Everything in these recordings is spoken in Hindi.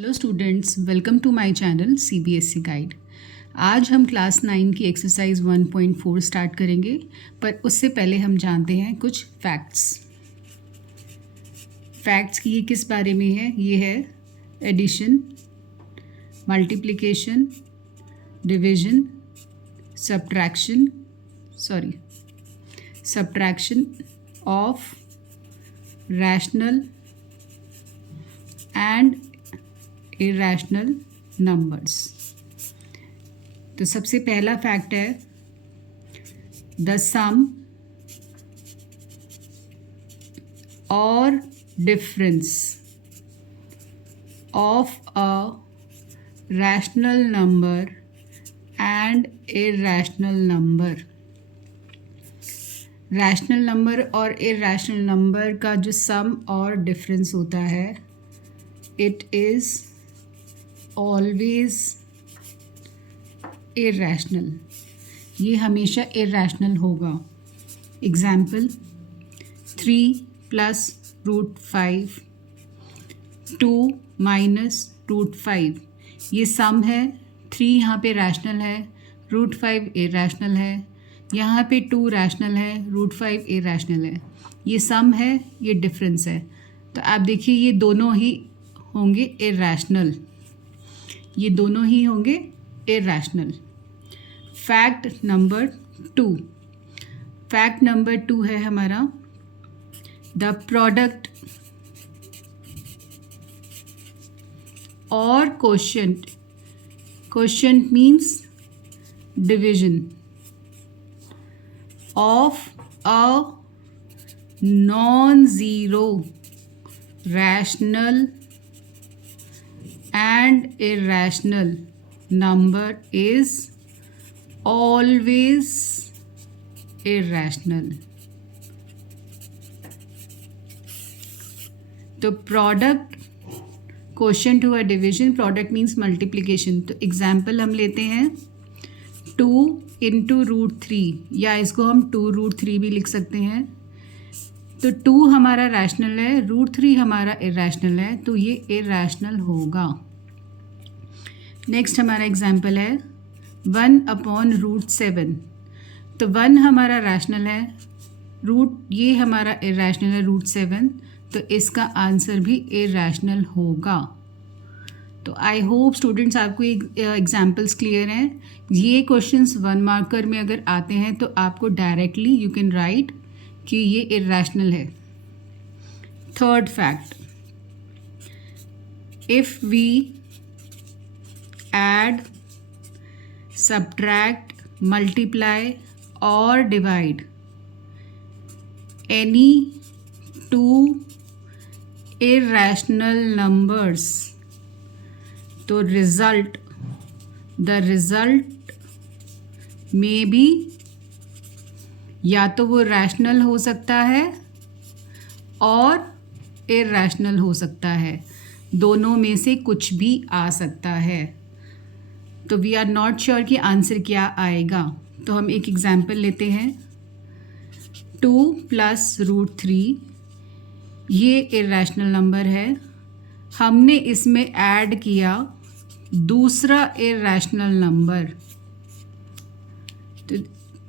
Hello students, welcome to my channel CBSE guide. आज हम क्लास 9 की एक्सरसाइज 1.4 स्टार्ट करेंगे, पर उससे पहले हम जानते हैं कुछ फैक्ट्स की ये किस बारे में है। ये है addition, multiplication, division, subtraction of rational and irrational numbers. तो सबसे पहला फैक्ट है द सम और difference of a rational number and irrational number. Rational number और इरेशनल नंबर का जो सम और डिफरेंस होता है, इट इज़ ऑलवेज इरेशनल। ये हमेशा इरेशनल होगा। एग्जाम्पल 3 + √5, 2 - √5। ये सम है। 3 यहाँ पे रैशनल है, √5 इरेशनल है। यहाँ पे 2 रैशनल है, √5 इरेशनल है। ये सम है, ये डिफरेंस है। तो आप देखिए ये दोनों ही होंगे इरेशनल, ये दोनों ही होंगे इरेशनल। फैक्ट नंबर 2 है हमारा द प्रोडक्ट और quotient means division of a non zero rational and irrational number is always irrational. तो प्रोडक्ट क्वोशिएंट हुआ डिवीजन, प्रोडक्ट मीन्स मल्टीप्लिकेशन। तो एग्जाम्पल हम लेते हैं 2 × √3, या इसको हम 2√3 भी लिख सकते हैं। तो 2 हमारा रैशनल है, √3 हमारा इरेशनल है, तो ये इरेशनल होगा। नेक्स्ट हमारा एग्जाम्पल है 1/√7। तो 1 हमारा रैशनल है, ये हमारा इरेशनल है √7, तो इसका आंसर भी इरेशनल होगा। तो आई होप स्टूडेंट्स आपको एग्जाम्पल्स क्लियर हैं। ये क्वेश्चंस 1 मार्कर में अगर आते हैं तो आपको डायरेक्टली यू कैन राइट कि ये इरेशनल है। Third fact, if we add, subtract, multiply और डिवाइड एनी 2 irrational numbers, तो द रिजल्ट में भी या तो वो रैशनल हो सकता है और इरेशनल हो सकता है, दोनों में से कुछ भी आ सकता है। तो वी आर नॉट श्योर कि आंसर क्या आएगा। तो हम एक एग्जाम्पल लेते हैं 2 + √3, ये इरेशनल नंबर है। हमने इसमें ऐड किया दूसरा इरेशनल नंबर, तो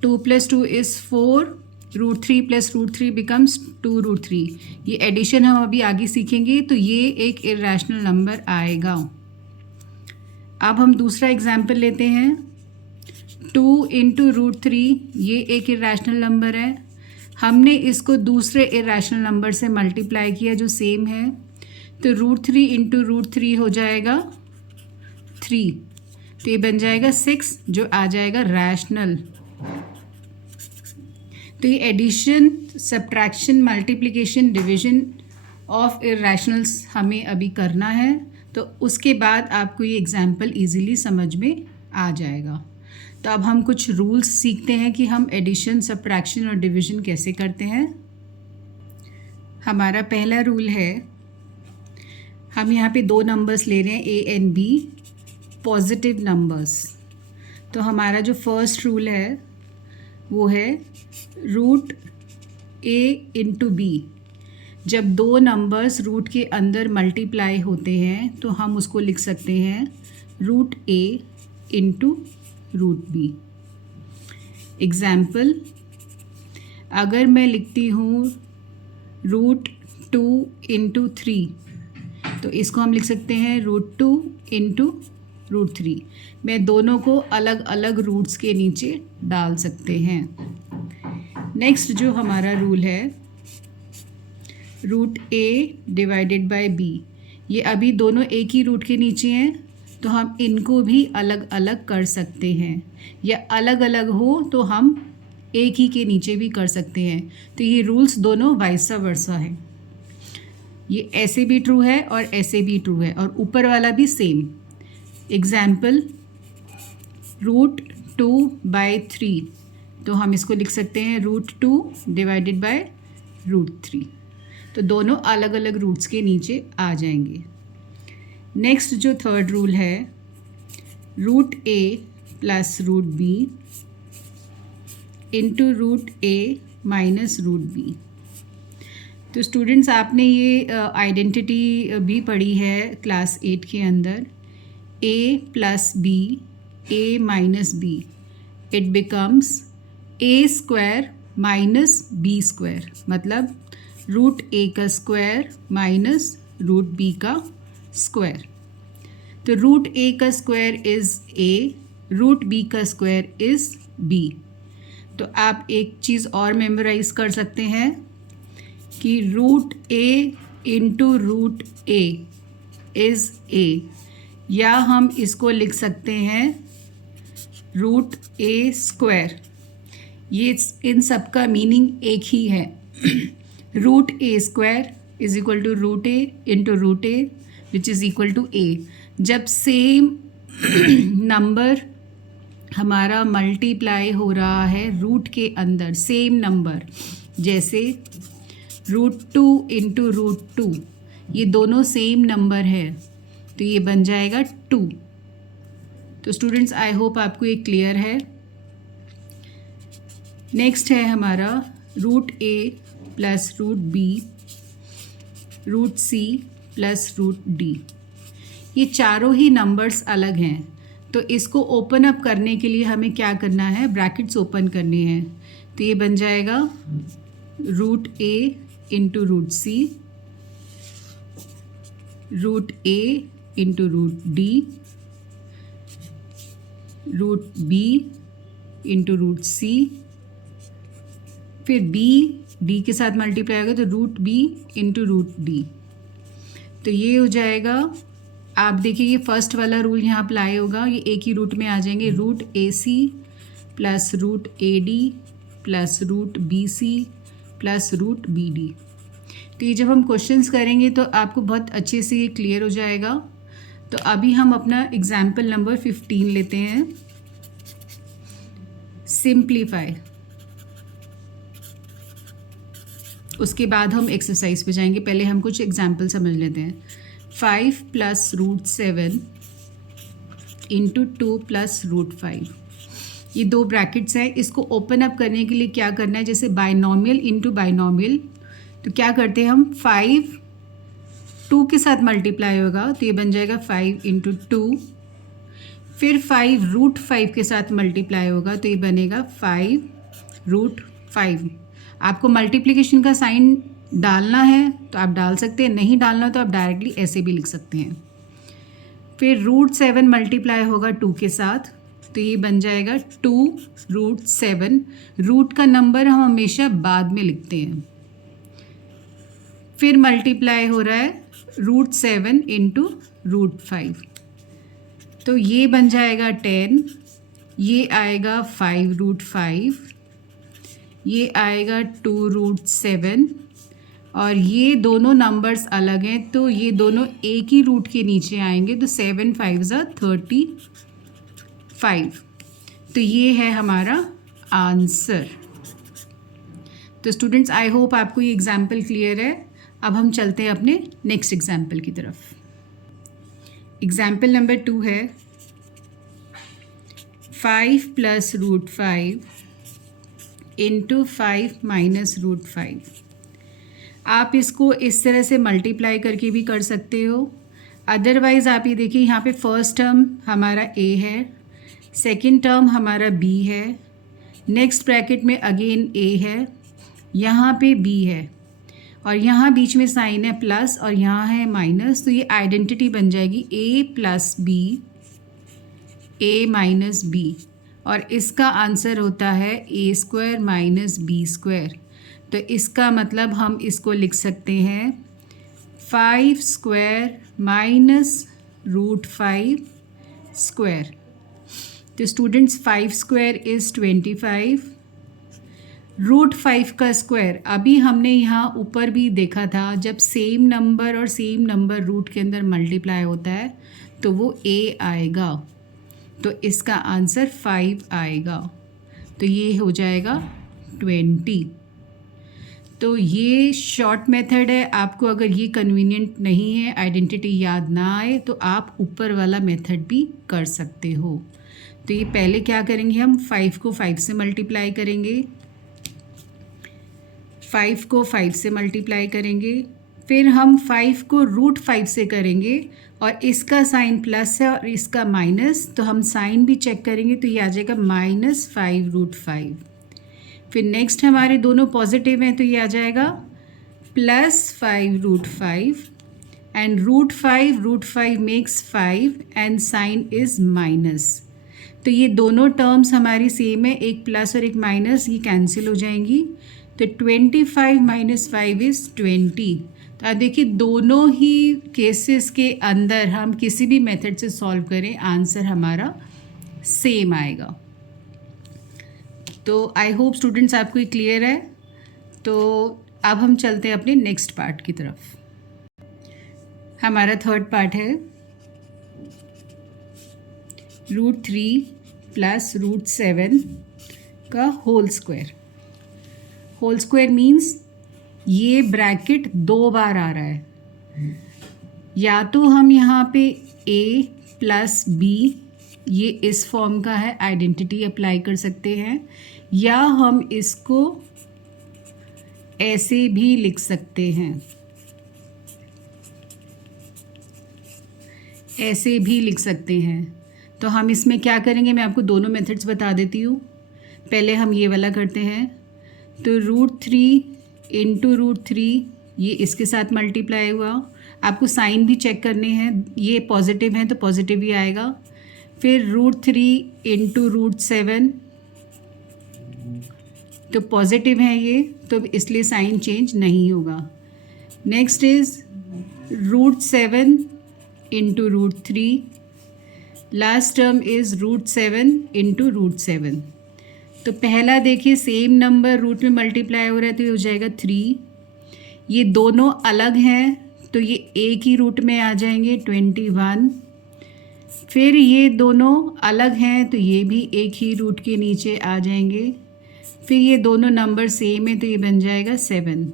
2 + 2 = 4, √3 + √3 becomes 2√3। ये एडिशन हम अभी आगे सीखेंगे, तो ये एक इरेशनल नंबर आएगा। अब हम दूसरा एग्जाम्पल लेते हैं 2 × √3, ये एक इरेशनल नंबर है। हमने इसको दूसरे इरेशनल नंबर से मल्टीप्लाई किया जो सेम है, तो √3 × √3 हो जाएगा 3, तो ये बन जाएगा 6, जो आ जाएगा रैशनल। तो ये addition, subtraction, multiplication, division of irrationals हमें अभी करना है, तो उसके बाद आपको ये एग्जाम्पल इजीली समझ में आ जाएगा। तो अब हम कुछ रूल्स सीखते हैं कि हम एडिशन, सब्ट्रैक्शन और डिवीजन कैसे करते हैं। हमारा पहला रूल है, हम यहाँ पे 2 नंबर्स ले रहे हैं A and B, positive numbers. तो हमारा जो फर्स्ट रूल है वो है √A × B। जब दो नंबर्स रूट के अंदर मल्टीप्लाई होते हैं तो हम उसको लिख सकते हैं root a into root B. Example, अगर मैं लिखती हूँ रूट 2 इंटू 3 तो इसको हम लिख सकते हैं रूट 2 इंटू रूट 3। मैं दोनों को अलग अलग रूट्स के नीचे डाल सकते हैं। नेक्स्ट जो हमारा रूल है root a divided by b, ये अभी दोनों एक ही रूट के नीचे हैं तो हम इनको भी अलग अलग कर सकते हैं, या अलग अलग हो तो हम एक ही के नीचे भी कर सकते हैं। तो ये रूल्स दोनों वाइस वर्सा है, ये ऐसे भी ट्रू है और ऐसे भी ट्रू है, और ऊपर वाला भी सेम। एग्जाम्पल, रूट 2/3 तो हम इसको लिख सकते हैं रूट 2 डिवाइडेड बाय रूट 3। तो दोनों अलग अलग रूट्स के नीचे आ जाएंगे। नेक्स्ट जो थर्ड रूल है root a plus root b into root a minus root b. तो स्टूडेंट्स, आपने ये आइडेंटिटी भी पढ़ी है क्लास 8 के अंदर, a plus b a minus b, it becomes a square minus b square, मतलब रूट ए का स्क्वायर माइनस रूट बी का स्क्वायर। तो रूट ए का square is a, root b का स्क्वायर इज़ b। तो आप एक चीज़ और मेमोराइज कर सकते हैं कि root a into root a is a, या हम इसको लिख सकते हैं रूट ए स्क्वायर। ये इन सब का मीनिंग एक ही है। Root a square is equal to root a into root a which is equal to a. जब सेम नंबर हमारा मल्टीप्लाई हो रहा है रूट के अंदर, सेम नंबर, जैसे रूट 2 इंटू रूट 2, ये दोनों सेम नंबर है तो ये बन जाएगा 2। तो स्टूडेंट्स, आई होप आपको ये क्लियर है। नेक्स्ट है हमारा root a plus root b, root c plus root d. ये चारों ही नंबर्स अलग हैं, तो इसको ओपन अप करने के लिए हमें क्या करना है, ब्रैकेट्स ओपन करने हैं। तो ये बन जाएगा root a into root c, root a into root d, root b into root c, फिर बी डी के साथ मल्टीप्लाई होगा तो root b into root d. तो ये हो जाएगा, आप देखिए ये फर्स्ट वाला रूल यहाँ अप्लाई होगा, ये एक ही रूट में आ जाएंगे, root a c plus root a d plus root b c plus root b d. तो ये जब हम क्वेश्चंस करेंगे तो आपको बहुत अच्छे से ये क्लियर हो जाएगा। तो अभी हम अपना एग्जाम्पल नंबर 15 लेते हैं, सिंप्लीफाई। उसके बाद हम एक्सरसाइज पे जाएंगे, पहले हम कुछ एग्जाम्पल समझ लेते हैं। 5 plus root 7 into 2 plus root 5, ये दो ब्रैकेट्स हैं। इसको ओपन अप करने के लिए क्या करना है, जैसे बाइनोमियल इंटू बाइनोमियल, तो क्या करते हैं हम, 5 2 के साथ मल्टीप्लाई होगा तो ये बन जाएगा 5 इंटू 2, फिर 5 रूट 5 के साथ मल्टीप्लाई होगा तो ये बनेगा 5 रूट 5। आपको मल्टीप्लिकेशन का साइन डालना है तो आप डाल सकते हैं, नहीं डालना तो आप डायरेक्टली ऐसे भी लिख सकते हैं। फिर रूट 7 मल्टीप्लाई होगा 2 के साथ तो ये बन जाएगा 2 रूट 7। रूट का नंबर हम हमेशा बाद में लिखते हैं। फिर मल्टीप्लाई हो रहा है रूट 7 इंटू रूट 5, तो ये बन जाएगा 10, ये आएगा 5 रूट 5, ये आएगा 2 रूट 7, और ये दोनों नंबर्स अलग हैं तो ये दोनों एक ही रूट के नीचे आएंगे, तो 7 5 35। तो ये है हमारा आंसर। तो स्टूडेंट्स, आई होप आपको ये एग्जाम्पल क्लियर है। अब हम चलते हैं अपने नेक्स्ट एग्जाम्पल की तरफ। एग्जाम्पल नंबर 2 है 5 plus root 5 into 5 minus root 5। आप इसको इस तरह से मल्टीप्लाई करके भी कर सकते हो। अदरवाइज़ आप ये देखिए, यहाँ पे फर्स्ट टर्म हमारा a है, सेकंड टर्म हमारा b है, नेक्स्ट ब्रैकेट में अगेन a है, यहाँ पे b है और यहाँ बीच में साइन है प्लस और यहाँ है माइनस। तो ये आइडेंटिटी बन जाएगी a plus b, a minus b, और इसका आंसर होता है a square minus b square. तो इसका मतलब हम इसको लिख सकते हैं 5 स्क्वायर माइनस √5 स्क्वायर। तो स्टूडेंट्स 5 स्क्वायर इज़ 25, √5 का स्क्वायर अभी हमने यहाँ ऊपर भी देखा था, जब सेम नंबर और सेम नंबर रूट के अंदर मल्टीप्लाई होता है तो वो a आएगा। तो इसका आंसर 5 आएगा। तो ये हो जाएगा 20। तो ये शॉर्ट मेथड है। आपको अगर ये कन्वीनियंट नहीं है, आइडेंटिटी याद ना आए, तो आप ऊपर वाला मेथड भी कर सकते हो। तो ये पहले क्या करेंगे, हम 5 को 5 से मल्टीप्लाई करेंगे, 5 को 5 से मल्टीप्लाई करेंगे, फिर हम 5 को √5 से करेंगे और इसका साइन प्लस है और इसका माइनस, तो हम साइन भी चेक करेंगे तो ये आ जाएगा -5√5। फिर नेक्स्ट हमारे दोनों पॉजिटिव हैं तो ये आ जाएगा +5√5 and √5 makes 5 and sign is minus. तो ये दोनों टर्म्स हमारी सेम है, एक प्लस और एक माइनस, ये कैंसिल हो जाएंगी। तो 25 माइनस 5 इज़ 20। तो आप देखिए दोनों ही केसेस के अंदर हम किसी भी मेथड से सॉल्व करें, आंसर हमारा सेम आएगा। तो आई होप स्टूडेंट्स आपको ये क्लियर है। तो अब हम चलते हैं अपने नेक्स्ट पार्ट की तरफ। हमारा थर्ड पार्ट है √3 प्लस √7 का whole square. Whole square means ये ब्रैकेट 2 बार आ रहा है। या तो हम यहाँ पे a प्लस b, ये इस फॉर्म का है, आइडेंटिटी अप्लाई कर सकते हैं, या हम इसको ऐसे भी लिख सकते हैं, ऐसे भी लिख सकते हैं। तो हम इसमें क्या करेंगे, मैं आपको दोनों मेथड्स बता देती हूँ। पहले हम ये वाला करते हैं। तो √3 इंटू √3, ये इसके साथ मल्टीप्लाई हुआ। आपको साइन भी चेक करने हैं, ये पॉजिटिव है तो पॉजिटिव ही आएगा। फिर √3 इंटू √7, तो पॉजिटिव है ये, तो इसलिए साइन चेंज नहीं होगा। Next is √7 into √3, last term is √7 into √7। तो पहला देखिए सेम नंबर रूट में मल्टीप्लाई हो रहा है तो ये हो जाएगा 3। ये दोनों अलग हैं तो ये एक ही रूट में आ जाएंगे 21। फिर ये दोनों अलग हैं तो ये भी एक ही रूट के नीचे आ जाएंगे। फिर ये दोनों नंबर सेम है तो ये बन जाएगा 7।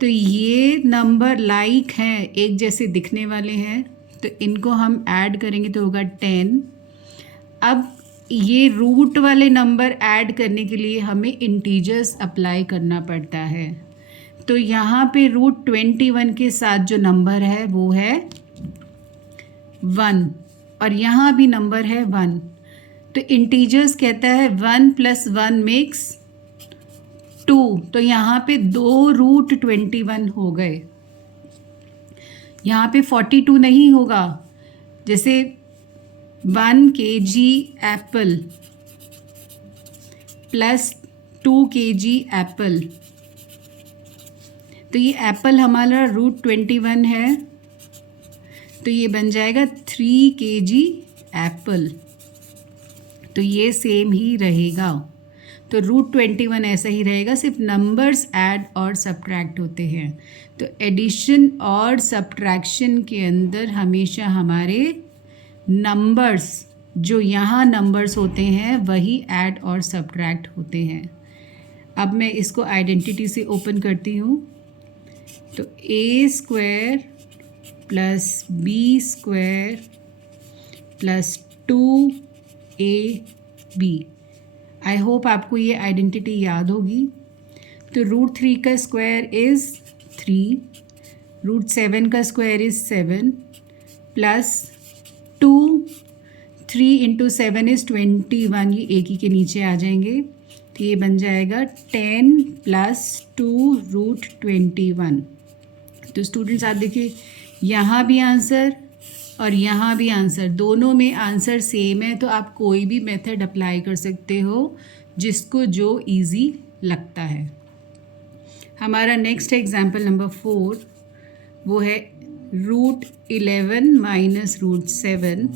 तो ये नंबर लाइक हैं, एक जैसे दिखने वाले हैं, तो इनको हम ऐड करेंगे तो होगा 10। अब ये रूट वाले नंबर ऐड करने के लिए हमें इंटीजर्स अप्लाई करना पड़ता है। तो यहाँ पे √21 के साथ जो नंबर है वो है 1 और यहाँ भी नंबर है 1। तो इंटीजर्स कहता है 1 + 1 मेक्स 2। तो यहाँ पे 2 √21 हो गए। यहाँ पे 42 नहीं होगा, जैसे 1 kg Apple plus 2 kg Apple. तो ये एप्पल हमारा √21 है तो ये बन जाएगा 3 kg एप्पल। तो ये सेम ही रहेगा। तो √21 ऐसा ही रहेगा, सिर्फ नंबर्स ऐड और सब्ट्रैक्ट होते हैं। तो एडिशन और सब्ट्रैक्शन के अंदर हमेशा हमारे नंबर्स, जो यहाँ नंबर्स होते हैं वही ऐड और सब्ट्रैक्ट होते हैं। अब मैं इसको आइडेंटिटी से ओपन करती हूँ। तो a² plus b² plus 2ab। I hope आपको ये आइडेंटिटी याद होगी। तो √3 का स्क्वायर इज़ 3, रूट 7 का square is 7 plus 2, 3 into 7 is 21, ये एक ही के नीचे आ जाएंगे, तो ये बन जाएगा 10 प्लस 2 रूट 21। तो स्टूडेंट्स आप देखिए यहाँ भी आंसर और यहाँ भी आंसर, दोनों में आंसर सेम है, तो आप कोई भी मेथड अप्लाई कर सकते हो जिसको जो इजी लगता है। हमारा नेक्स्ट एग्जाम्पल नंबर 4 वो है root 11 minus root 7,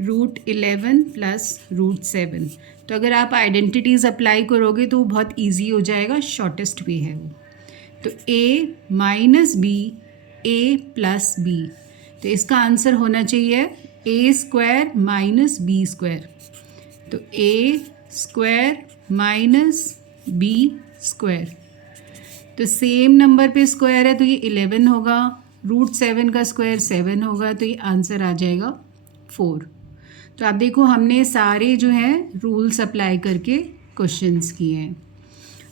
root 11 plus root 7। तो अगर आप आइडेंटिटीज़ अप्लाई करोगे तो वो बहुत ईजी हो जाएगा, शॉर्टेस्ट वे है वो। तो a minus b, a plus b, तो इसका आंसर होना चाहिए a square minus b square. तो a square minus b square, तो सेम नंबर पे स्क्वायर है तो ये 11 होगा, रूट 7 का स्क्वायर 7 होगा, तो ये आंसर आ जाएगा 4। तो आप देखो हमने सारे जो है रूल्स अप्लाई करके क्वेश्चंस किए हैं।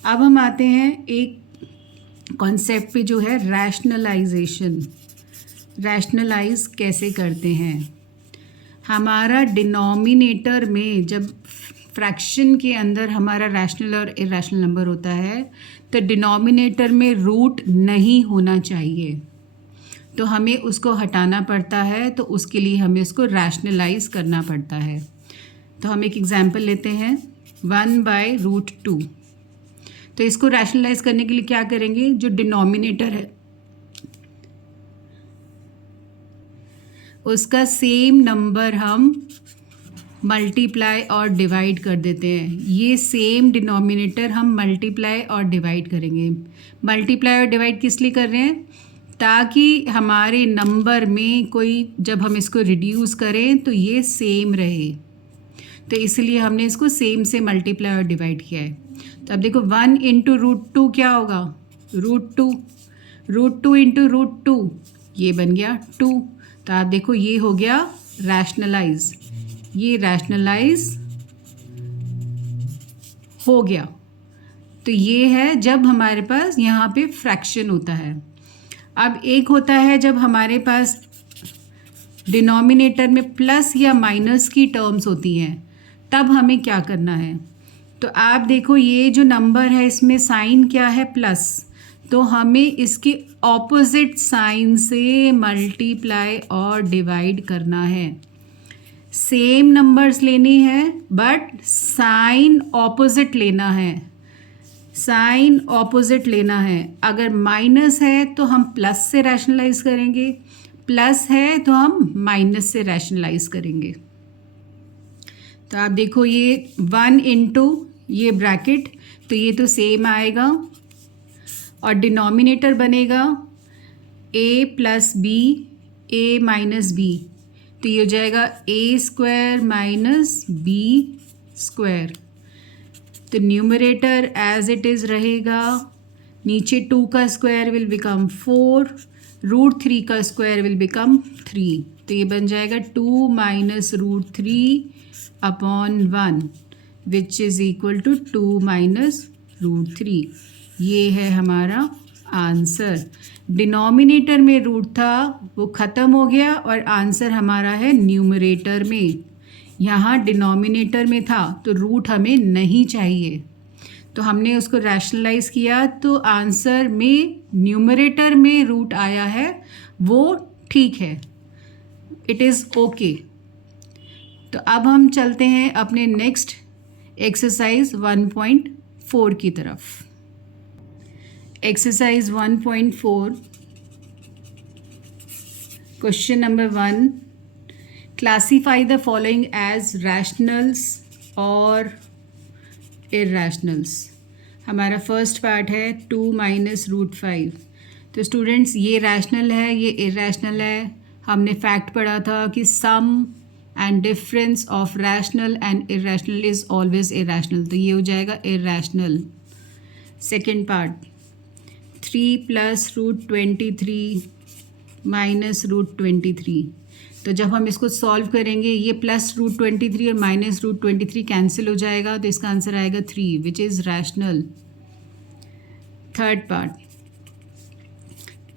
अब हम आते हैं एक कॉन्सेप्ट पे जो है रैशनलाइजेशन, रैशनलाइज कैसे करते हैं। हमारा डिनोमिनेटर में जब फ्रैक्शन के अंदर हमारा रैशनल और इरैशनल नंबर होता है तो डिनोमिनेटर में रूट नहीं होना चाहिए, तो हमें उसको हटाना पड़ता है, तो उसके लिए हमें उसको रैशनलाइज करना पड़ता है। तो हम एक एग्जांपल लेते हैं 1/√2। तो इसको रैशनलाइज करने के लिए क्या करेंगे, जो डिनोमिनेटर है उसका सेम नंबर हम मल्टीप्लाई और डिवाइड कर देते हैं। ये सेम डिनोमिनेटर हम मल्टीप्लाई और डिवाइड करेंगे। मल्टीप्लाई और डिवाइड किस लिए कर रहे हैं, ताकि हमारे नंबर में कोई, जब हम इसको रिड्यूस करें तो ये सेम रहे, तो इसलिए हमने इसको सेम से मल्टीप्लाई और डिवाइड किया है। तो अब देखो 1 इंटू √2 क्या होगा, √2, √2 इंटू √2 ये बन गया 2। तो आप देखो ये हो गया रैशनलाइज, ये रैशनलाइज हो गया। तो ये है जब हमारे पास यहाँ पे फ्रैक्शन होता है। अब एक होता है जब हमारे पास डिनोमिनेटर में प्लस या माइनस की टर्म्स होती हैं, तब हमें क्या करना है। तो आप देखो ये जो नंबर है इसमें साइन क्या है, प्लस, तो हमें इसके ऑपोजिट साइन से मल्टीप्लाई और डिवाइड करना है। सेम नंबर्स लेनी है बट साइन ऑपोजिट लेना है, साइन ऑपोजिट लेना है। अगर माइनस है तो हम प्लस से रैशनलाइज करेंगे, प्लस है तो हम माइनस से रैशनलाइज करेंगे। तो आप देखो ये 1 इंटू ये ब्रैकेट, तो ये तो सेम आएगा और डिनोमिनेटर बनेगा a plus b, a minus b, तो ये हो जाएगा a square minus b square. तो न्यूमरेटर एज इट इज़ रहेगा, नीचे 2 का स्क्वायर विल बिकम 4, √3 का स्क्वायर विल बिकम 3, तो ये बन जाएगा 2 minus √3 upon 1 which is equal to 2 minus √3। ये है हमारा आंसर। डिनोमिनेटर में रूट था वो ख़त्म हो गया और आंसर हमारा है न्यूमरेटर में। यहाँ डिनोमिनेटर में था तो रूट हमें नहीं चाहिए, तो हमने उसको रैशनलाइज किया, तो आंसर में न्यूमरेटर में रूट आया है, वो ठीक है, इट इज़ ओके। तो अब हम चलते हैं अपने नेक्स्ट एक्सरसाइज 1.4 की तरफ। Exercise 1.4 question number 1, classify the following as rationals और इरैशनल्स। हमारा फर्स्ट पार्ट है 2 माइनस √5। तो स्टूडेंट्स ये रैशनल है, ये इरैशनल है। हमने फैक्ट पढ़ा था कि sum and difference of rational and irrational is always irrational, तो ये हो जाएगा irrational. Second part 3 plus √23 minus √23, तो जब हम इसको सॉल्व करेंगे ये प्लस √23 और माइनस √23 कैंसिल हो जाएगा, तो इसका आंसर आएगा 3 which is rational. Third part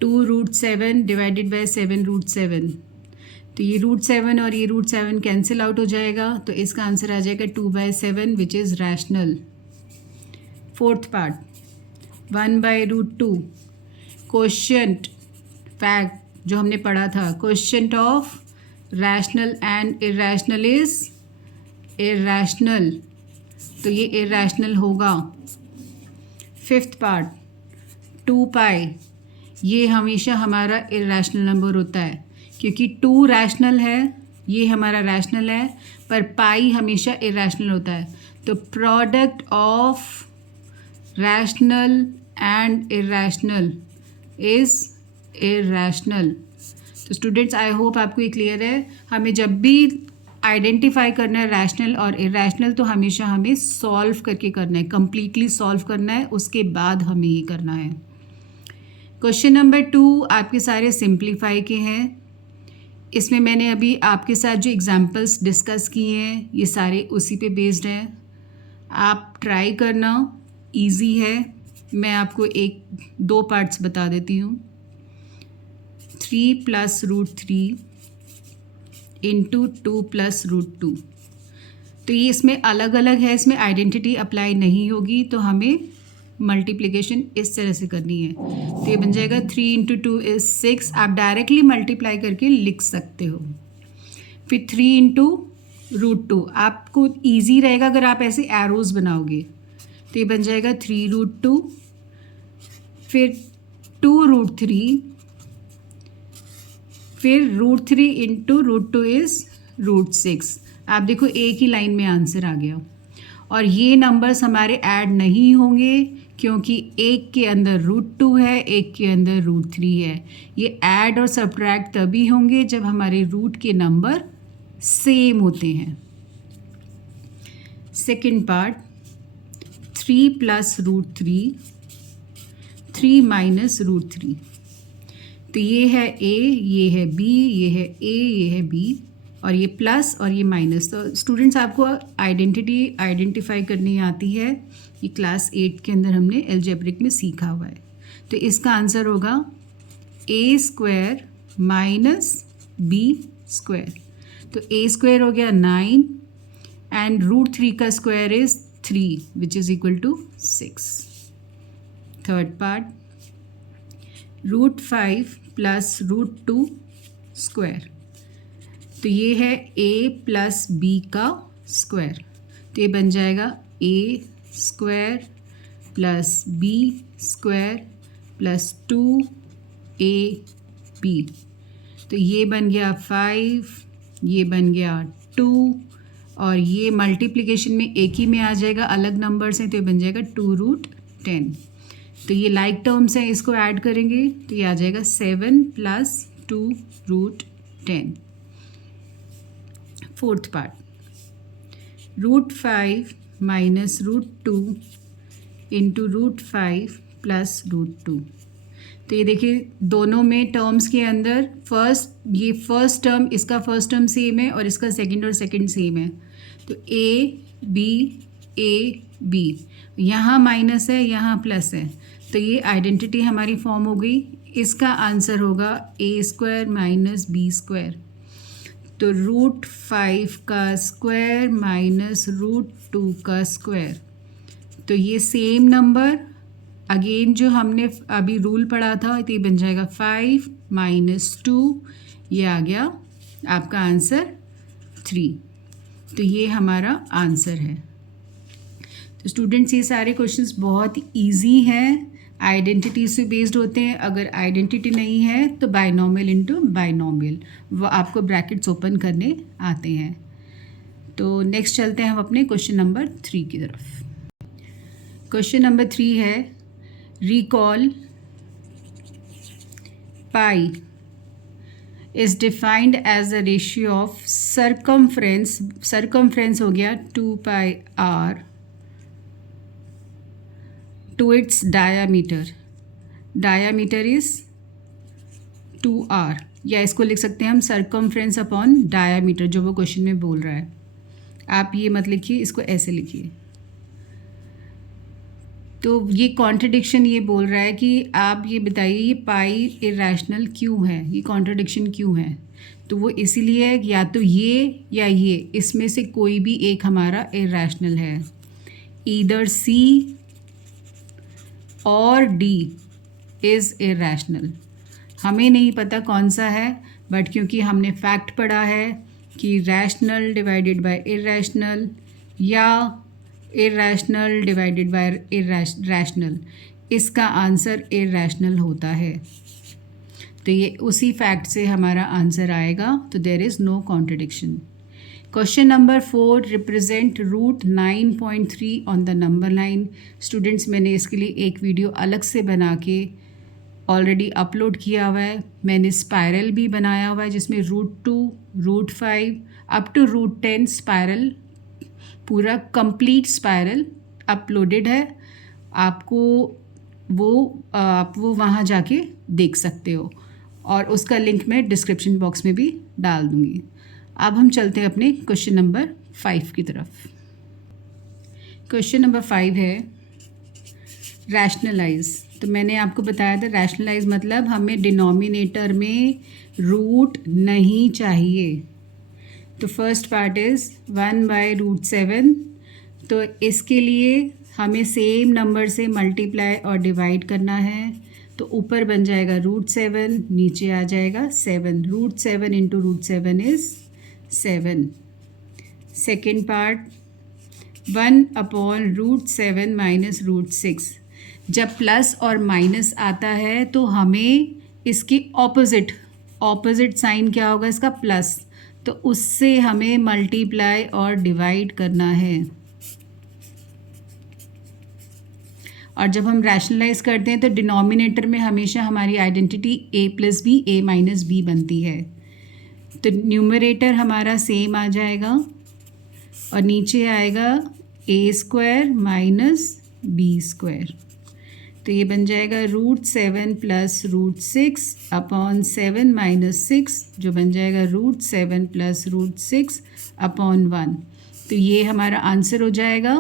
2√7 divided by 7√7, तो ये √7 और ये √7 कैंसिल आउट हो जाएगा, तो इसका आंसर आ जाएगा 2/7 which is rational. Fourth part 1/√2 quotient fact जो हमने पढ़ा था, quotient of rational and irrational is irrational, तो ये इरैशनल होगा। फिफ्थ पार्ट 2π, ये हमेशा हमारा इरैशनल नंबर होता है क्योंकि 2 रैशनल है, ये हमारा रैशनल है, पर पाई हमेशा इरैशनल होता है। तो product of rational and irrational is irrational. तो स्टूडेंट्स आई होप आपको ये क्लियर है। हमें जब भी आइडेंटिफाई करना है रैशनल और इरैशनल तो हमेशा हमें सॉल्व करके करना है, कंप्लीटली सॉल्व करना है, उसके बाद हमें ये करना है। क्वेश्चन नंबर 2 आपके सारे सिंप्लीफाई के हैं। इसमें मैंने अभी आपके साथ जो एग्जांपल्स डिस्कस किए हैं ये सारे उसी पे बेस्ड हैं। आप ट्राई करना, इजी है। मैं आपको 1-2 पार्ट्स बता देती हूँ। 3 + √3 इंटू 2 + √2, तो ये इसमें अलग अलग है, इसमें आइडेंटिटी अप्लाई नहीं होगी, तो हमें मल्टीप्लिकेशन इस तरह से करनी है। तो ये बन जाएगा 3 × 2 = 6। आप डायरेक्टली मल्टीप्लाई करके लिख सकते हो। फिर 3 × √2, आपको ईजी रहेगा अगर आप ऐसे एरोज़ बनाओगे, तो ये बन जाएगा 3√2। फिर 2√3, फिर √3 इंटू √2 इज़ √6। आप देखो एक ही लाइन में आंसर आ गया। और ये नंबर्स हमारे ऐड नहीं होंगे क्योंकि एक के अंदर √2 है, एक के अंदर √3 है। ये ऐड और सब्ट्रैक्ट तभी होंगे जब हमारे रूट के नंबर सेम होते हैं। सेकंड पार्ट 3 + √3, 3 - √3, तो ये है A, ये है B, ये है A, ये है B, और ये प्लस और ये माइनस। तो स्टूडेंट्स आपको आइडेंटिफाई करनी आती है, ये क्लास 8 के अंदर हमने एल्जेब्रिक में सीखा हुआ है। तो इसका आंसर होगा A² - B²। तो A² हो गया 9 एंड √3 का square is 3 which is equal to 6। Third part √5 + √2 square, तो ये है A + B का स्क्वायर, तो ये बन जाएगा A² + B² + 2AB, तो ये बन गया 5, ये बन गया 2, और ये मल्टीप्लिकेशन में एक ही में आ जाएगा, अलग नंबर्स हैं, तो ये बन जाएगा 2√10। तो ये लाइक टर्म्स हैं, इसको ऐड करेंगे तो ये आ जाएगा 7 + 2√10। फोर्थ पार्ट √5 - √2 इंटू √5 + √2, तो ये देखिए दोनों में टर्म्स के अंदर ये फर्स्ट टर्म, इसका फर्स्ट टर्म सेम है और इसका सेकंड और सेकंड सेम है। तो A B, यहाँ माइनस है, यहाँ प्लस है, तो ये आइडेंटिटी हमारी फॉर्म हो गई। इसका आंसर होगा A² - B²। तो √5 का स्क्वायर माइनस √2 का स्क्वायर, तो ये सेम नंबर अगेन जो हमने अभी रूल पढ़ा था, तो ये बन जाएगा 5 - 2, ये आ गया आपका आंसर 3। तो ये हमारा आंसर है। तो स्टूडेंट्स ये सारे क्वेश्चंस बहुत इजी हैं, आइडेंटिटी से बेस्ड होते हैं। अगर आइडेंटिटी नहीं है तो बाइनोमियल इंटू बाइनोमियल, वो आपको ब्रैकेट्स ओपन करने आते हैं। तो नेक्स्ट चलते हैं हम अपने क्वेश्चन नंबर 3 की तरफ। क्वेश्चन नंबर 3 है recall pi is defined as a ratio of circumference हो गया 2πr to its diameter is 2r, या इसको लिख सकते हैं हम सरकमफ्रेंस अपॉन डायामीटर, जो वो क्वेश्चन में बोल रहा है। आप ये मत लिखिए, इसको ऐसे लिखिए तो ये कॉन्ट्रडिक्शन ये बोल रहा है कि आप ये बताइए ये पाई इरेशनल क्यों है, ये कॉन्ट्रडिक्शन क्यों है। तो वो इसीलिए है या तो ये या ये, इसमें से कोई भी एक हमारा इरेशनल है। ईदर सी और डी इज़ इरेशनल। हमें नहीं पता कौन सा है, बट क्योंकि हमने फैक्ट पढ़ा है कि रैशनल डिवाइडेड बाय इरेशनल या इरेशनल डिवाइडेड बाय रैशनल, इसका आंसर इरेशनल होता है। तो ये उसी फैक्ट से हमारा आंसर आएगा। तो there is no contradiction. Question number 4, represent root 9.3 on the number line. Students, मैंने इसके लिए एक वीडियो अलग से बना के ऑलरेडी अपलोड किया हुआ है। मैंने स्पायरल भी बनाया हुआ है जिसमें √2, √5 अप टू √10 स्पायरल, पूरा कंप्लीट स्पायरल अपलोडेड है। आपको आप वो वहाँ जाके देख सकते हो और उसका लिंक मैं डिस्क्रिप्शन बॉक्स में भी डाल दूँगी। अब हम चलते हैं अपने क्वेश्चन नंबर 5 की तरफ। क्वेश्चन नंबर 5 है रैशनलाइज। तो मैंने आपको बताया था रैशनलाइज मतलब हमें डिनोमिनेटर में रूट नहीं चाहिए। तो फर्स्ट पार्ट इज़ 1/√7। तो इसके लिए हमें सेम नंबर से मल्टीप्लाई और डिवाइड करना है। तो ऊपर बन जाएगा √7, नीचे आ जाएगा 7। √7 into √7 is 7। Second part 1/√7 minus √6। जब प्लस और माइनस आता है तो हमें इसकी ऑपोजिट साइन क्या होगा इसका, प्लस। तो उससे हमें मल्टीप्लाई और डिवाइड करना है। और जब हम रैशनलाइज करते हैं तो डिनोमिनेटर में हमेशा हमारी आइडेंटिटी a+b a-b बनती है। तो न्यूमरेटर हमारा सेम आ जाएगा और नीचे आएगा a² माइनस b²। तो ये बन जाएगा √7 प्लस √6 अपॉन 7 माइनस 6, जो बन जाएगा √7 प्लस √6 अपॉन 1। तो ये हमारा आंसर हो जाएगा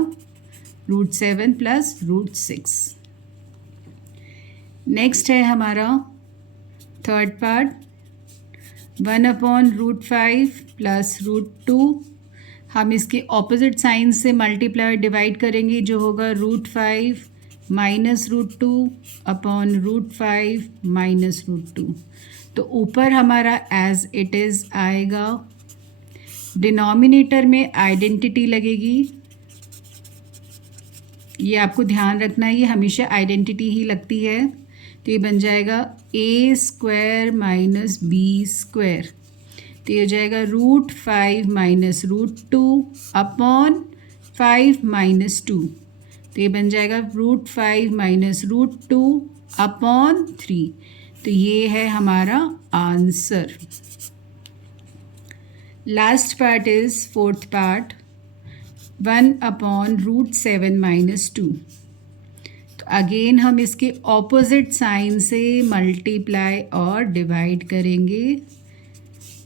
√7 प्लस √6। नेक्स्ट है हमारा थर्ड पार्ट 1/√5 प्लस √2। हम इसके ऑपोजिट साइन से मल्टीप्लाई डिवाइड करेंगे, जो होगा √5 माइनस √2 अपॉन √5 माइनस √2। तो ऊपर हमारा एज इट इज़ आएगा। डिनोमिनेटर में आइडेंटिटी लगेगी, ये आपको ध्यान रखना है, ये हमेशा आइडेंटिटी ही लगती है। तो ये बन जाएगा a² माइनस b²। तो ये हो जाएगा √5 माइनस √2 अपॉन 5 माइनस 2। तो ये बन जाएगा √5 माइनस √2 अपॉन 3। तो ये है हमारा answer. Last part is fourth part 1/√7 minus 2। तो अगेन हम इसके ऑपोजिट साइन से मल्टीप्लाई और डिवाइड करेंगे।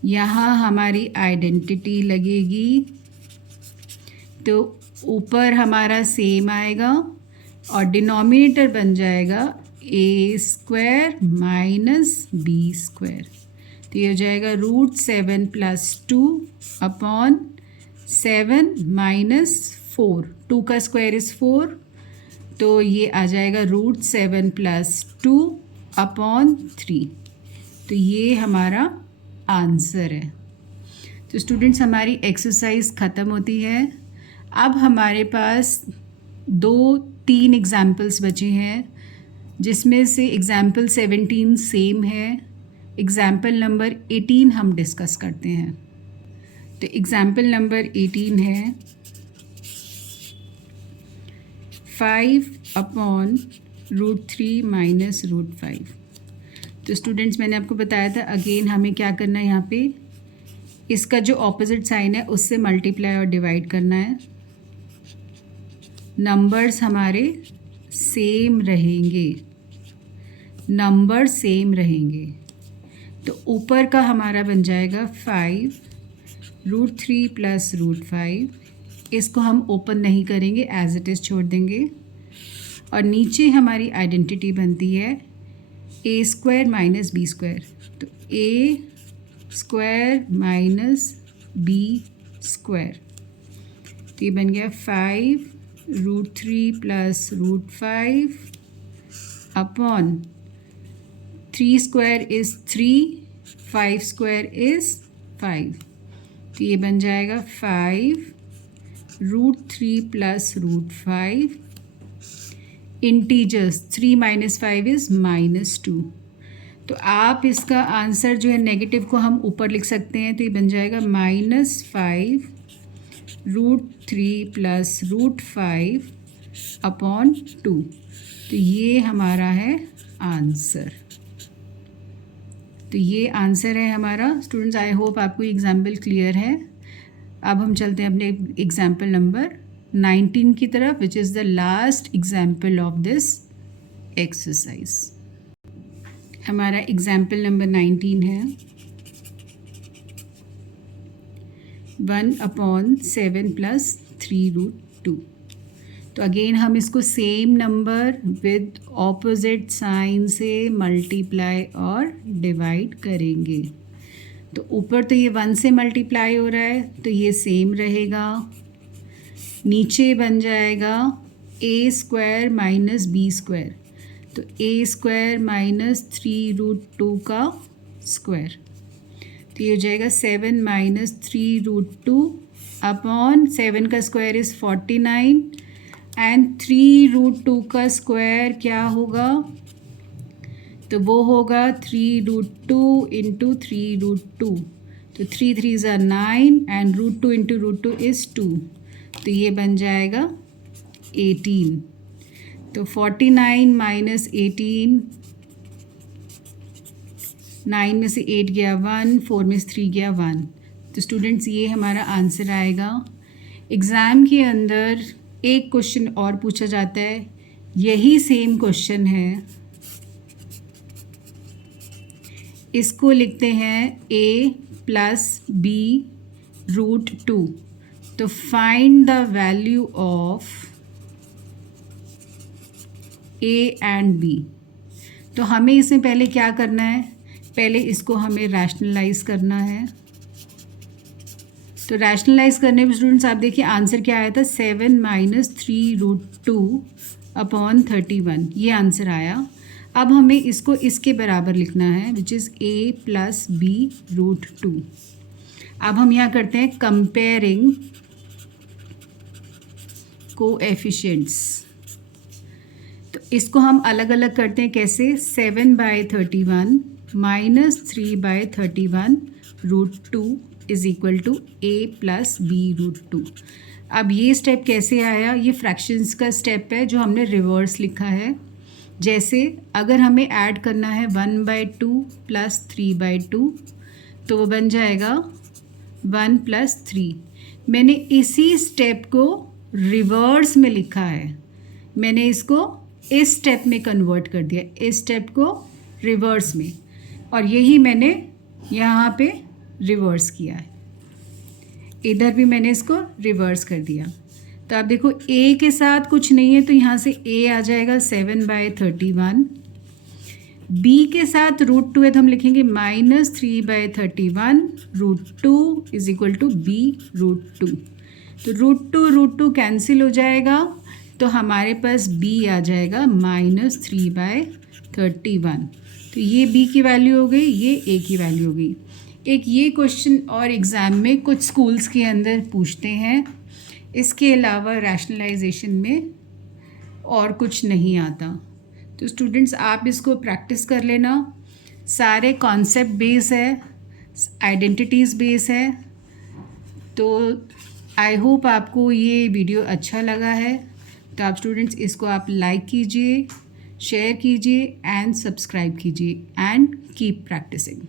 यहाँ हमारी आइडेंटिटी लगेगी, तो ऊपर हमारा सेम आएगा और डिनोमिनेटर बन जाएगा a² माइनस b²। तो ये हो जाएगा √7 प्लस 2 अपॉन 7 माइनस 4। 2 का स्क्वायर इज़ 4, तो ये आ जाएगा √7 प्लस 2 अपॉन 3। तो ये हमारा आंसर है। तो स्टूडेंट्स, हमारी एक्सरसाइज ख़त्म होती है। अब हमारे पास 2-3 एग्ज़ाम्पल्स बचे हैं, जिसमें से एग्ज़ाम्पल 17 सेम है। एग्ज़ाम्पल नंबर 18 हम डिस्कस करते हैं। तो एग्ज़ाम्पल नंबर 18 है 5/√3 माइनस √5। तो स्टूडेंट्स, मैंने आपको बताया था अगेन हमें क्या करना है, यहाँ पे इसका जो ऑपोजिट साइन है उससे मल्टीप्लाई और डिवाइड करना है। नंबर्स हमारे सेम रहेंगे, नंबर सेम रहेंगे। तो ऊपर का हमारा बन जाएगा 5√3 प्लस √5। इसको हम ओपन नहीं करेंगे, एज इट इज़ छोड़ देंगे। और नीचे हमारी आइडेंटिटी बनती है ए स्क्वायर माइनस बी स्क्वायर। तो ए स्क्वायर माइनस बी स्क्वायर, तो ये बन गया 5√3 plus √5 upon 3 square is 3, 5 square is 5, तो ये बन जाएगा 5√3 प्लस √5 इंटीजर्स 3 माइनस 5 इज़ -2। तो आप इसका आंसर जो है नेगेटिव को हम ऊपर लिख सकते हैं, तो ये बन जाएगा -5√3 प्लस √5 अपॉन 2। तो ये हमारा है आंसर। तो ये आंसर है हमारा। स्टूडेंट्स, आई होप आपको एग्जाम्पल क्लियर है। अब हम चलते हैं अपने एग्जाम्पल नंबर 19 की तरफ, which is the last example of this exercise. हमारा एग्जाम्पल नंबर 19 है 1/7 प्लस 3√2। तो अगेन हम इसको same number with opposite sign से मल्टीप्लाई और डिवाइड करेंगे। तो ऊपर तो ये 1 से मल्टीप्लाई हो रहा है, तो ये सेम रहेगा। नीचे बन जाएगा ए स्क्वायर माइनस बी स्क्वायर, तो ए स्क्वायर माइनस 3√2 का स्क्वायर, तो ये हो जाएगा 7 माइनस 3√2 अपॉन 7 का स्क्वायर इज़ 49 एंड 3√2 का स्क्वायर क्या होगा, तो वो होगा 3√2 इंटू 3√2, तो 3 3 ज़ा 9 एंड √2 इंटू √2 इज़ 2, तो ये बन जाएगा 18। तो 49 माइनस 18, 9 में से 8 गया 1, 4 में से 3 गया 1। तो स्टूडेंट्स, ये हमारा आंसर आएगा। एग्ज़ाम के अंदर एक क्वेश्चन और पूछा जाता है, यही सेम क्वेश्चन है, इसको लिखते हैं a प्लस बी √2। तो find the value of a and b। तो हमें इसमें पहले क्या करना है, पहले इसको हमें रैशनलाइज करना है। तो रैशनलाइज करने में स्टूडेंट्स आप देखिए आंसर क्या आया था, 7 माइनस 3√2 अपॉन 31, ये आंसर आया। अब हमें इसको इसके बराबर लिखना है, which is a plus b √2। अब हम यहाँ करते हैं कंपेयरिंग कोएफिशिएंट्स। तो इसको हम अलग अलग करते हैं, कैसे, 7/31 minus 3/31 √2 is equal to a plus b √2। अब ये स्टेप कैसे आया, ये फ्रैक्शंस का स्टेप है जो हमने रिवर्स लिखा है। जैसे अगर हमें ऐड करना है 1/2 प्लस 3/2, तो वो बन जाएगा 1 प्लस 3। मैंने इसी स्टेप को रिवर्स में लिखा है, मैंने इसको इस स्टेप में कन्वर्ट कर दिया, इस स्टेप को रिवर्स में, और यही मैंने यहाँ पे रिवर्स किया है। इधर भी मैंने इसको रिवर्स कर दिया। तो आप देखो a के साथ कुछ नहीं है, तो यहाँ से a आ जाएगा 7/31। b के साथ √2 है, तो हम लिखेंगे minus 3/31 √2 is equal to b √2। तो √2 कैंसिल हो जाएगा, तो हमारे पास b आ जाएगा माइनस 3/31। तो ये b की वैल्यू हो गई, ये a की वैल्यू हो गई। एक ये क्वेश्चन और एग्ज़ाम में कुछ स्कूल्स के अंदर पूछते हैं। इसके अलावा रैशनलाइजेशन में और कुछ नहीं आता। तो स्टूडेंट्स, आप इसको प्रैक्टिस कर लेना। सारे कॉन्सेप्ट बेस है, आइडेंटिटीज़ बेस है। तो आई होप आपको ये वीडियो अच्छा लगा है। तो आप स्टूडेंट्स इसको आप लाइक कीजिए, शेयर कीजिए एंड सब्सक्राइब कीजिए एंड कीप प्रैक्टिसिंग।